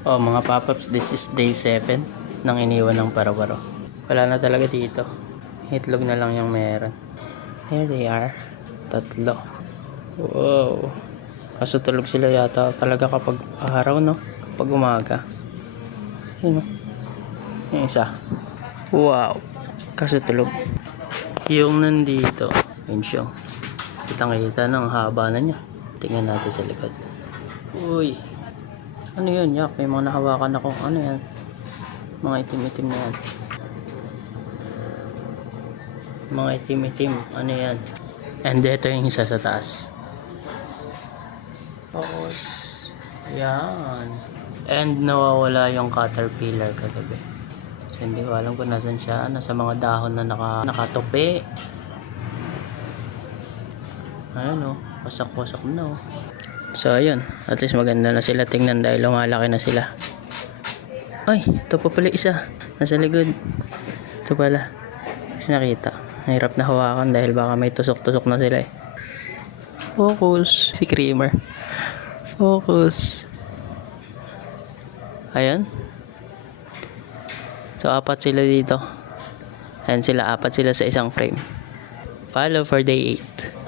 Oh mga papaps, this is day 7 nang iniwan ng parawaro. Wala na talaga dito. Itlog na lang yung meron. Here they are. Tatlo. Wow. Kaso tulog sila yata talaga kapag araw, no? Kapag umaga. Yun, no? Yung isa. Wow. Kaso tulog. Yung nandito. Yun siya. Kitang-kita na, ang haba na niya. Tingnan natin sa likod. Uy. Ano yun? Yak, may mga nahawakan ako. Ano yan? Mga itim-itim na yan. Mga itim-itim. Ano yan? And ito yung isa sa taas. Tapos, yan. And nawawala yung caterpillar kagabi. So, hindi ko alam kung nasan siya. Nasa mga dahon na nakatupi. Ayan o. Wasak-wasak na o. So, ayun. At least maganda na sila tingnan dahil lumalaki na sila. Ay, ito pa pala isa. Nasa likod. Ito pala. Nakita. Hirap na hawakan dahil baka may tusok-tusok na sila eh. Focus. Si Creamer. Focus. Ayan. So, apat sila dito. Ayan sila. Apat sila sa isang frame. Follow for day 8.